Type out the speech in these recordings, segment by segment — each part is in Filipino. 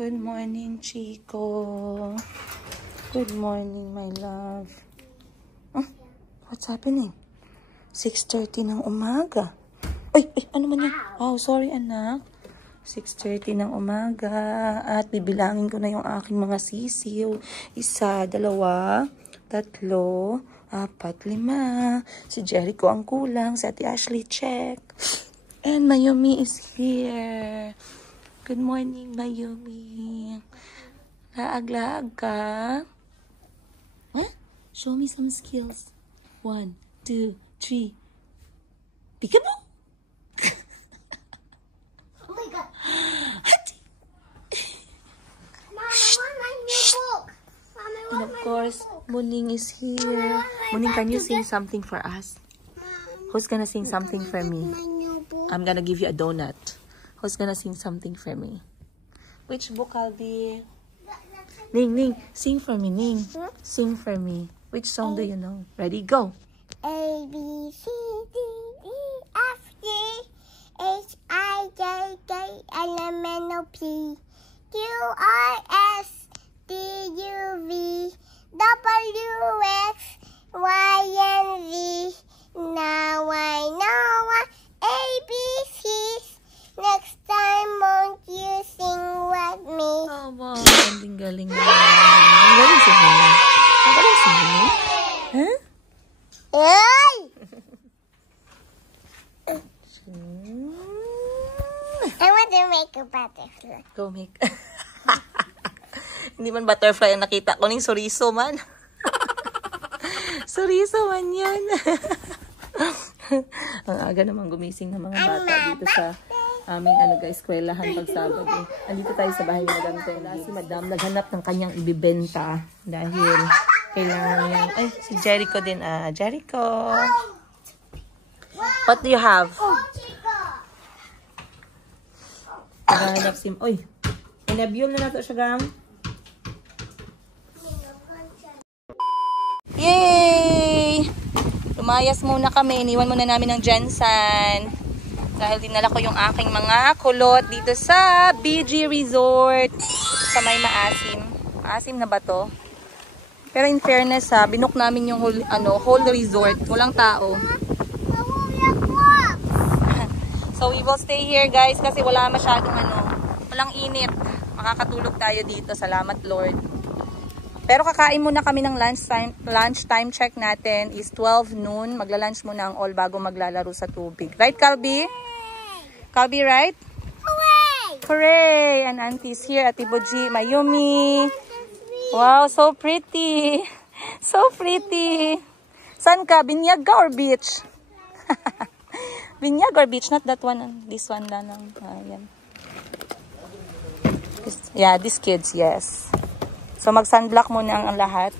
Good morning, Chico. Good morning, my love. What's happening? 6:30 ng umaga. Ay, ano man yan? Oh, sorry, anak. 6:30 ng umaga. At bibilangin ko na yung aking mga sisiw. 1, 2, 3, 4, 5. Si Jericho ang kulang. Si Ate Ashley, check. And Mayumi is here. Good morning, Mayumi. Laag-laag ka? Huh? Show me some skills. 1, 2, 3. Peekaboo! Oh my God. Mama, I want my new book. Mama, I And want of my course, Muning is here. Muning, can you sing something for us? Who's gonna sing something for me? my new book. I'm gonna give you a donut. Who's gonna sing something for me? Which book, Albi? Ning, sing for me, Ning. Sing for me. Which song do you know? Ready, go. A B C D E F G H I J K L M N O P Q R S T U V W X Y and Z. Now I know what ABCs. Next time, won't you sing with me? Oh, wow. Galing na. Ang galing singin. Ang galing singin. Huh? Hey! I want to make a butterfly. Go make. Hindi man butterfly ang nakita ko, ning suriso man. Suriso man yan. Ang aga naman gumising ng mga bata dito sa aming eskwelahan pag Sabado. Andito tayo sa bahay ni Madam Tenda. Si Madam naghanap ng kanyang ibibenta dahil kailangan niya. Ay, si Jericho din. Jericho. What do you have? Naghanap si... Uy, inabiyol na nato siya, Gam. Yay! Lumayas muna kami. Iniwan muna namin ng Jensen. Dahil dinala ko yung aking mga kulot dito sa BG Resort. Sa may maasim. Maasim na ba to? Pero in fairness binook namin yung whole resort. Walang tao. So we will stay here guys kasi wala masyadong walang init. Makakatulog tayo dito. Salamat Lord. Pero kakain muna kami ng lunch time check natin is 12 noon. Magla-lunch muna ang all bago maglalaro sa tubig. Right, Calby? Calby, right? Hooray! Hooray! And Auntie's here. Ate Boji, Mayumi. Wow, so pretty. So pretty. Saan ka? Binyag ka or beach? Binyag or beach? Not that one. This one lang. Yan. Yeah, these kids, yes. So mag-sunblock muna ang lahat.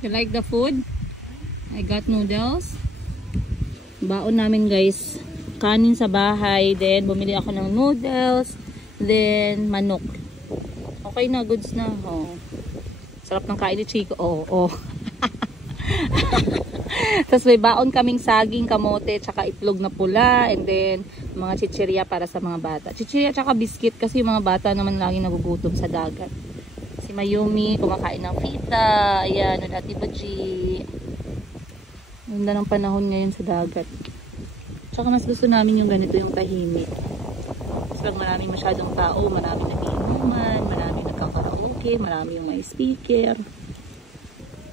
You like the food? I got noodles. Baon namin guys. Kanin sa bahay. Then bumili ako ng noodles. Then manok. Okay na, goods na. Oh. Sarap ng kain ni Chico. Oh. Tapos may baon kaming saging, kamote, tsaka itlog na pula. And then mga chichirya para sa mga bata. Chichirya tsaka biscuit kasi yung mga bata naman lagi nagugutom sa dagat. Si Mayumi, kumakain ng fita. Ayan, at Ate Baji. Ganda ng panahon ngayon sa dagat. Tsaka mas gusto namin yung ganito, yung tahimik. Mas pag maraming masyadong tao, maraming nagiinuman, maraming nagkakaraoke, marami yung may speaker.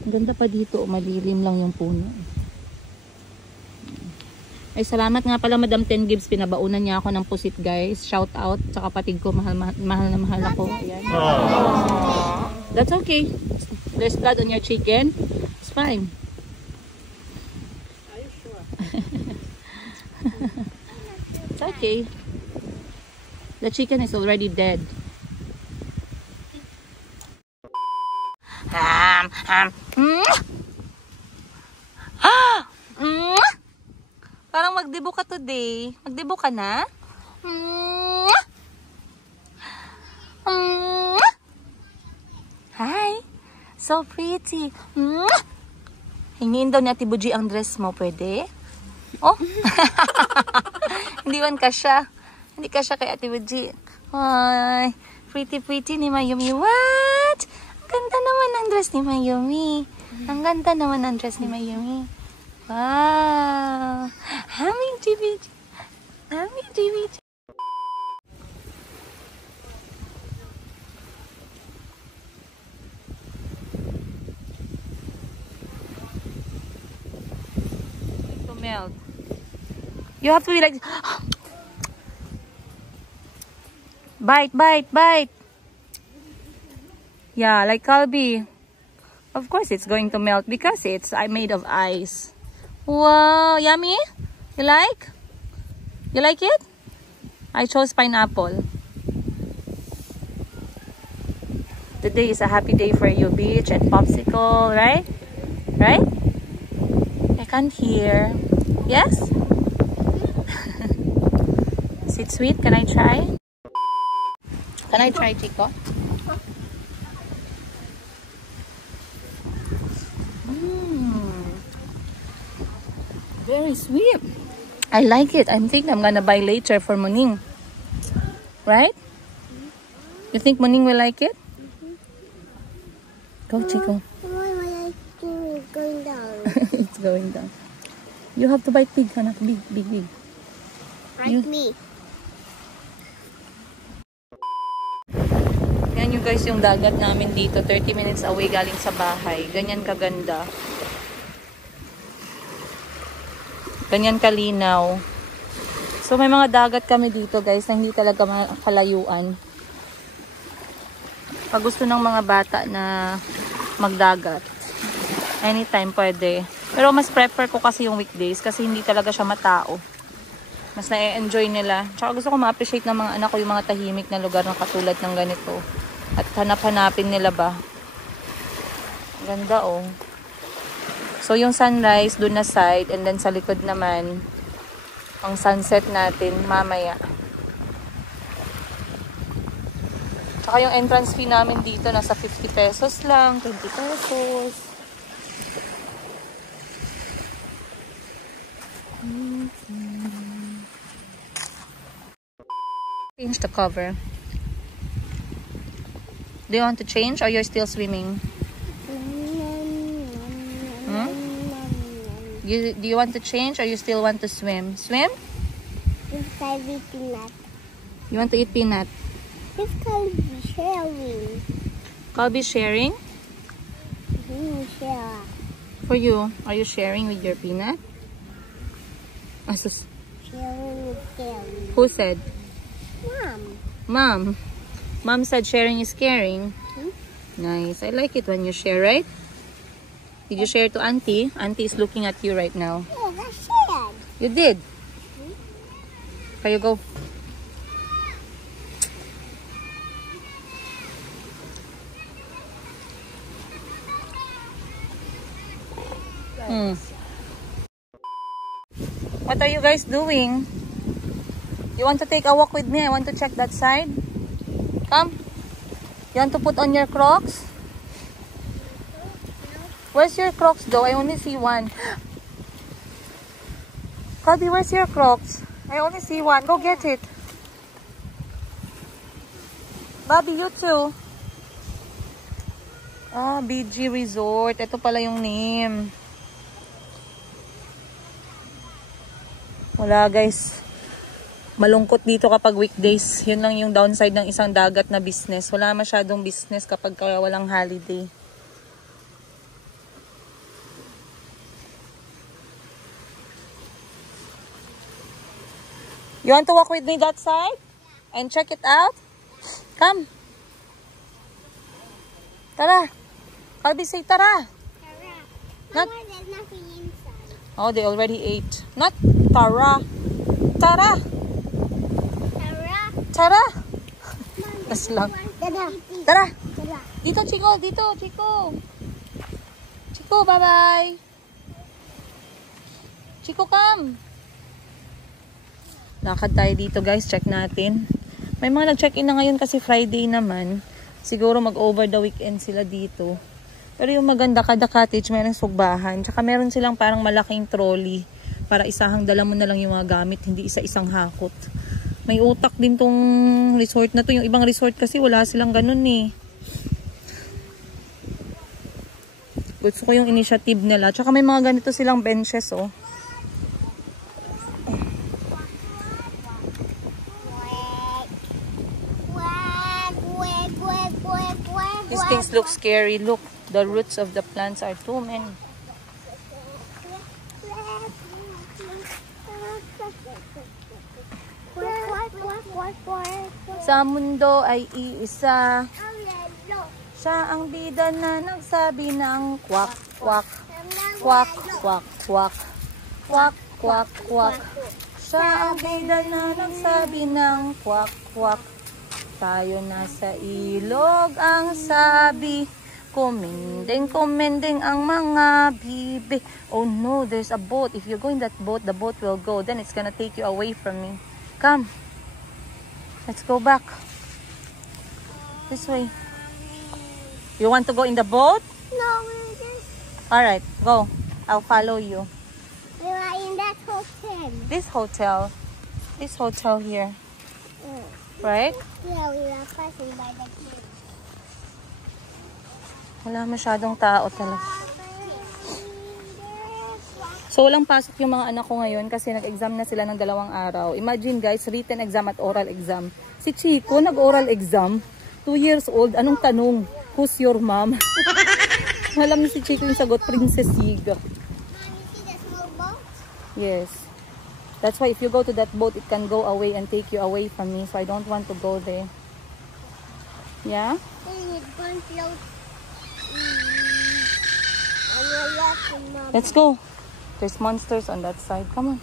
Ang ganda pa dito, malilim lang yung puno. Ay, salamat nga pala, Madam 10 Gibbs. Pinabaunan niya ako ng pusit, guys. Shout out sa kapatid ko. Mahal na mahal ako. Ayan. That's okay. There's blood on your chicken. It's fine. Are you sure? It's okay. The chicken is already dead. Parang magdibo ka today. Magdibo ka na? Hi. So pretty. Hingin daw ni Ate Buji ang dress mo. Pwede? Oh. Hindi man kasya. Hindi kasya kay Ate Buji. Ay. Pretty ni Mayumi. What? Ang ganda naman ang dress ni Mayumi. Ang ganda naman ang dress ni Mayumi. Wow! Hami GBG! Hami GBG! To melt. You have to be like... Bite! Yeah, like Kalbi. Of course it's going to melt because it's made of ice. Wow, yummy? You like? You like it? I chose pineapple. Today is a happy day for you, beach and popsicle, right? Right? I can't hear. Yes? Is it sweet? Can I try? Can I try, Chico? Very sweet. I like it. I think I'm gonna buy later for Moning. Right? You think Moning will like it? Go, Chico. Why my ice cream is going down? It's going down. You have to bite big, anak. Big. Like me. Yan you guys yung dagat namin dito. 30 minutes away galing sa bahay. Ganyan kaganda. Ganyan kalinaw. So may mga dagat kami dito guys na hindi talaga makalayuan. Pag gusto ng mga bata na magdagat, anytime pwede. Pero mas prefer ko kasi yung weekdays kasi hindi talaga siya matao. Mas na-enjoy nila. Tsaka gusto ko ma-appreciate ng mga anak ko yung mga tahimik na lugar na katulad ng ganito. At hanap-hanapin nila ba. Ganda oh. So, yung sunrise doon na side and then sa likod naman, ang sunset natin mamaya. Tsaka yung entrance fee namin dito, nasa 50 pesos lang, 20 pesos. Change the cover. Do you want to change or you're still swimming? Do you want to change or you still want to swim? Swim? It's Kalbi peanut. You want to eat peanut? It's Kalbi sharing. Kalbi sharing? Share. For you, are you sharing with your peanut? Sharing is caring. Who said? Mom. Mom said sharing is caring. Nice. I like it when you share, right? Did you share to Auntie? Auntie is looking at you right now. Yes, I shared. You did? Can you go? What are you guys doing? You want to take a walk with me? I want to check that side. Come. You want to put on your Crocs? Where's your Crocs though? I only see one. Kalbi, where's your Crocs? I only see one. Go get it. Bobby, you too. Ah, BG Resort. Ito pala yung name. Wala guys. Malungkot dito kapag weekdays. Yun lang yung downside ng isang dagat na business. Wala masyadong business kapag walang holiday. You want to walk with me that side? And check it out? Come. Tara. Kalbi, say tara. Not, There's nothing inside. oh, they already ate. Not tara. Tara. Tara. Tas lang. Tara. Dito, Chico. Dito, Chico. Chico, bye-bye. Chico, come. Lakad tayo dito, guys. Check natin. May mga nag-check-in na ngayon kasi Friday naman. Siguro mag-over the weekend sila dito. Pero yung maganda, kada cottage mayroong sugbahan. Tsaka meron silang parang malaking trolley para isahang dala mo na lang yung mga gamit, hindi isa-isang hakot. May utak din tong resort na to. Yung ibang resort kasi wala silang ganun eh. Gusto ko yung initiative nila. Tsaka may mga ganito silang benches oh. These things look scary. Look, the roots of the plants are too many. Sa mundo ay iisa. Siya ang bida na nagsabi ng kwak, kwak, kwak, kwak, kwak, kwak, kwak, kwak. Siya ang bida na nagsabi ng kwak, kwak. Tayo nasa ilog ang sabi. Kumendeng, kumendeng ang mga bibi. Oh no, there's a boat. If you go in that boat, the boat will go. Then it's gonna take you away from me. Come. Let's go back. This way. You want to go in the boat? No, we're just... Alright, go. I'll follow you. We are in that hotel. This hotel. This hotel here. Right? Yeah, we are passing by the cave. Wala masyadong tao talaga. So, walang pasok yung mga anak ko ngayon kasi nag-exam na sila ng 2 araw. Imagine guys, written exam at oral exam. Si Chico, nag-oral exam. 2 years old. Anong tanong? Who's your mom? Alam ni si Chico yung sagot, Princess Siga. Mom, you see the small boat? Yes. That's why if you go to that boat, it can go away and take you away from me. So I don't want to go there. Yeah? Then it's going to float. On your left, Mom. Let's go. There's monsters on that side. Come on.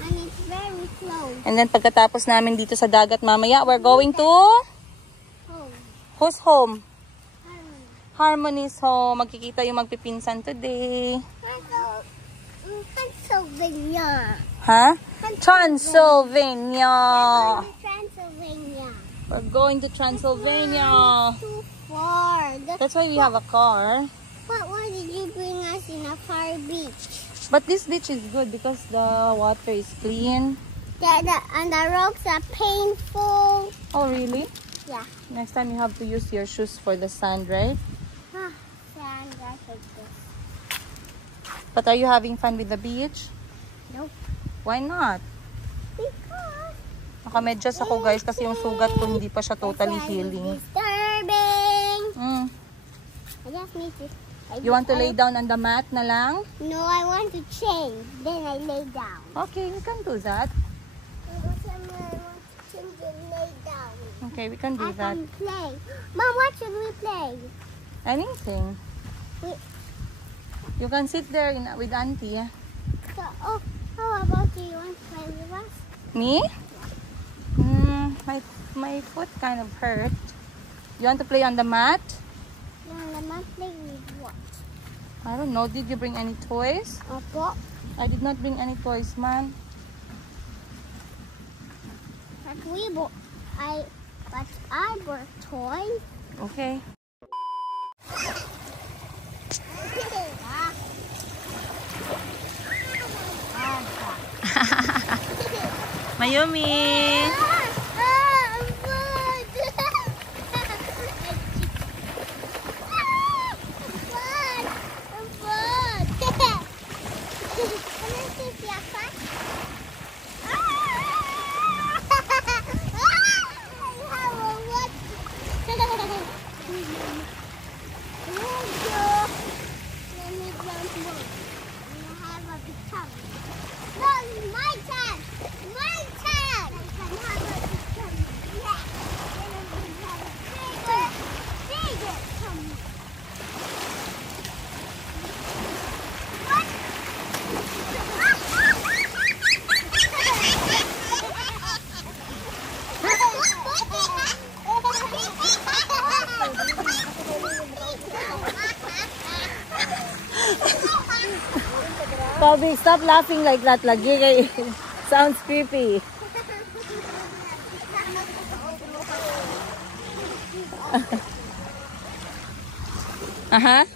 And it's very close. And then pagkatapos namin dito sa dagat mamaya, we're going to... Home. Who's home? Harmony. Harmony's home. Magkikita yung magpipinsan today. Pennsylvania. Huh? Transylvania. Transylvania. We're going to Transylvania. Too far. That's why we have a car. But why did you bring us in a far beach? But this beach is good because the water is clean. And the rocks are painful. Oh, really? Yeah. Next time you have to use your shoes for the sand, right? Sand, like this. But are you having fun with the beach? Nope. Why not? Because Nakamedyas ako guys kasi yung sugat ko hindi pa siya totally healing. disturbing. I just need to... You want to lay down on the mat na lang? No, I want to change. Then I lay down. Okay, we can do that. I want to change and lay down. Okay, we can do I that. can play. Mom, what should we play? Anything. You can sit there with Auntie. So, how about you want to play with us? Me? My foot kind of hurt. You want to play on the mat? No, I'm not playing with what? I don't know. Did you bring any toys? Opo. I did not bring any toys, man. But I brought toys. Okay. Mayumi! No, it's my turn. Kobe, stop laughing like that lagi kay sounds creepy. Aha.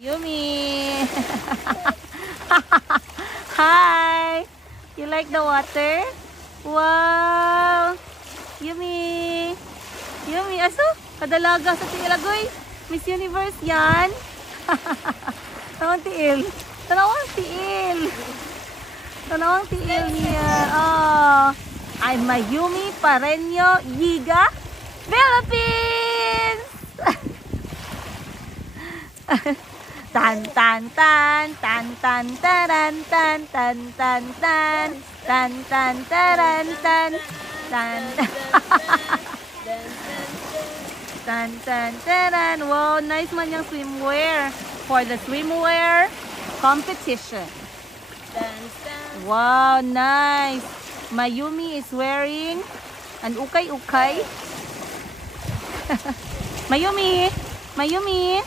Yumi! Hi! You like the water? Wow! Yumi! Yumi! Aso? Kadalaga sa tilagoy! Miss Universe yan! Tanawang tiil! Tanawang tiil! Tanawang tiil niya! Oh! I'm Mayumi Pareño Yiga, Philippines! Tan tan tan tan tan taran tan tan tan tan tan tan taran tan tan tan tan taran. Wow, nice man yung swimwear for the swimwear competition. Wow, nice. Mayumi is wearing an ukay-ukay. Mayumi, Mayumi.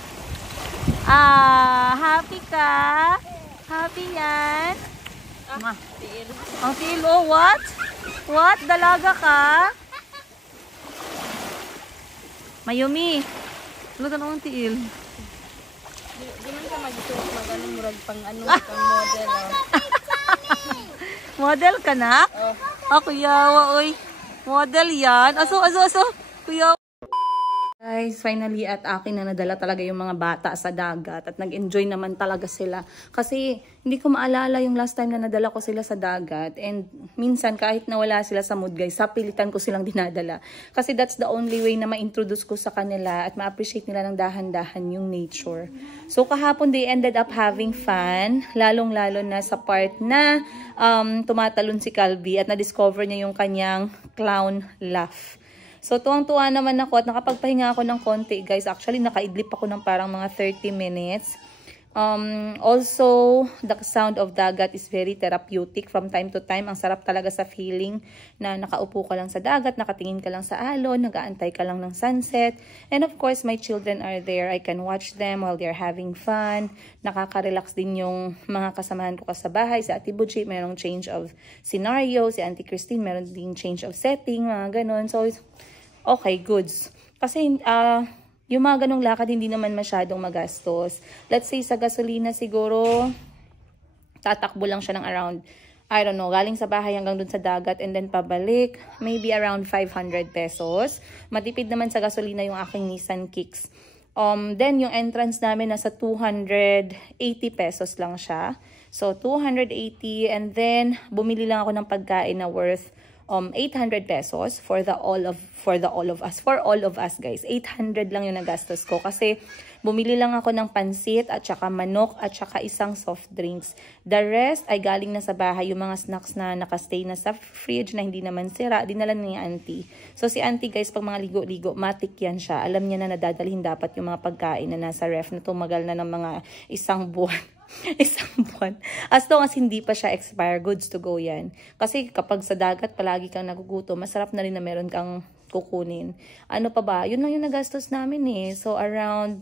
Happy ka? Happy yan? Tiil. Ang tiil, oh, what? What? Dalaga ka? Mayumi. Luto na ang tiil. Di man ka mag-anong murag pang anong pang model. Model ka na? Oh, kuyawa, oy. Model yan. Aso. Kuyawa. Guys, finally at akin na nadala talaga yung mga bata sa dagat at nag-enjoy naman talaga sila. Kasi hindi ko maalala yung last time na nadala ko sila sa dagat, and minsan kahit nawala sila sa mood guys, sapilitan ko silang dinadala. Kasi that's the only way na ma-introduce ko sa kanila at ma-appreciate nila ng dahan-dahan yung nature. So kahapon they ended up having fun, lalong-lalo na sa part na tumatalon si Calvi at na-discover niya yung kanyang clown laugh. So, tuwang-tuwa naman ako at nakapagpahinga ako ng konti, guys. Actually, nakaidlip ako ng parang mga 30 minutes. Also, the sound of dagat is very therapeutic from time to time. Ang sarap talaga sa feeling na nakaupo ka lang sa dagat, nakatingin ka lang sa alon, nag-aantay ka lang ng sunset. And of course, my children are there. I can watch them while they're having fun. Nakaka-relax din yung mga kasamahan ko sa bahay. Si Ate Buchi, merong change of scenario. Si Auntie Christine, meron din change of setting, mga ganun. So, okay, goods. Kasi, yung mga ganong lakad hindi naman masyadong magastos. Let's say sa gasolina siguro, tatakbo lang siya ng around, I don't know, galing sa bahay hanggang dun sa dagat and then pabalik, maybe around 500 pesos. Matipid naman sa gasolina yung aking Nissan Kicks. Then yung entrance namin nasa 280 pesos lang siya. So 280, and then bumili lang ako ng pagkain na worth 800 pesos for all of us guys. 800 lang yung nagastos ko kasi bumili lang ako ng pansit at saka manok at saka isang soft drinks. The rest ay galing na sa bahay, yung mga snacks na nakastay na sa fridge na hindi naman sira, dinala ni Auntie. So si Auntie guys, pag mga ligo-ligo, matik yan siya. Alam niya na nadadalhin dapat yung mga pagkain na nasa ref na tumagal na ng mga isang buwan. Isang buwan. As long as hindi pa siya expire, goods to go yan. Kasi kapag sa dagat palagi kang nagugutom, masarap na rin na meron kang kukunin. Ano pa ba? Yun lang yung nagastos namin eh. So around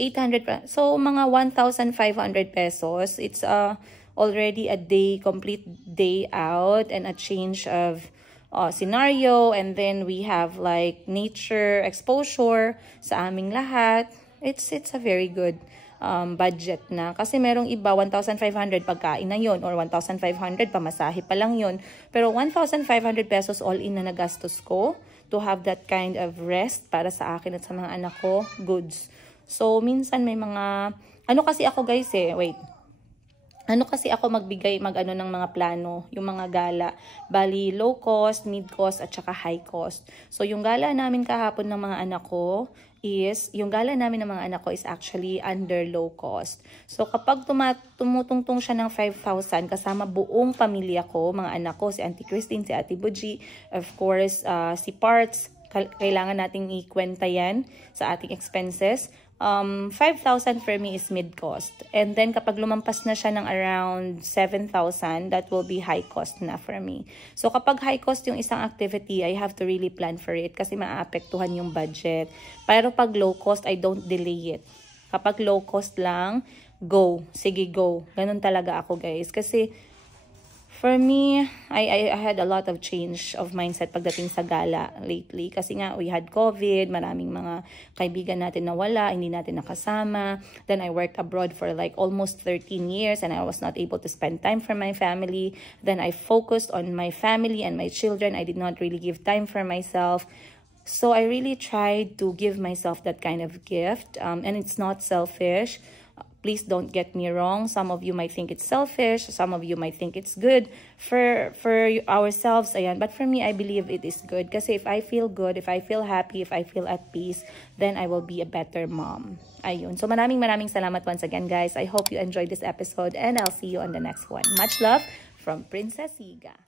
800, so mga 1,500 pesos. It's already a day, complete day out and a change of scenario, and then we have like nature exposure sa aming lahat. It's a very good budget na. Kasi merong iba, 1,500 pagkain na yon or 1,500 pamasahe pa lang yon. Pero 1,500 pesos all in na nagastos ko to have that kind of rest para sa akin at sa mga anak ko, goods. So, minsan may mga, ano kasi ako guys wait. Ano kasi ako magbigay, ng mga plano, yung mga gala. Bali, low cost, mid cost, at saka high cost. So, yung gala namin kahapon ng mga anak ko is actually under low cost. So, kapag tumutungtong siya ng 5,000, kasama buong pamilya ko, mga anak ko, si Auntie Christine, si Ate Buji, of course, si Parts, kailangan nating ikwenta yan sa ating expenses. 5,000 for me is mid-cost. And then, kapag lumampas na siya ng around 7,000, that will be high cost na for me. So, kapag high cost yung isang activity, I have to really plan for it kasi maaapektuhan yung budget. Pero pag low cost, I don't delay it. Kapag low cost lang, go. Sige, go. Ganun talaga ako, guys. Kasi, for me, I had a lot of change of mindset pagdating sa gala lately. Kasi nga, we had COVID, maraming mga kaibigan natin nawala, hindi natin nakasama. Then, I worked abroad for like almost 13 years and I was not able to spend time for my family. Then, I focused on my family and my children. I did not really give time for myself. So, I really tried to give myself that kind of gift. And it's not selfish. Please don't get me wrong. Some of you might think it's selfish. Some of you might think it's good for ourselves. Ayan. But for me, I believe it is good. Kasi if I feel good, if I feel happy, if I feel at peace, then I will be a better mom. Ayun. So maraming salamat once again, guys. I hope you enjoyed this episode and I'll see you on the next one. Much love from Princess Higa.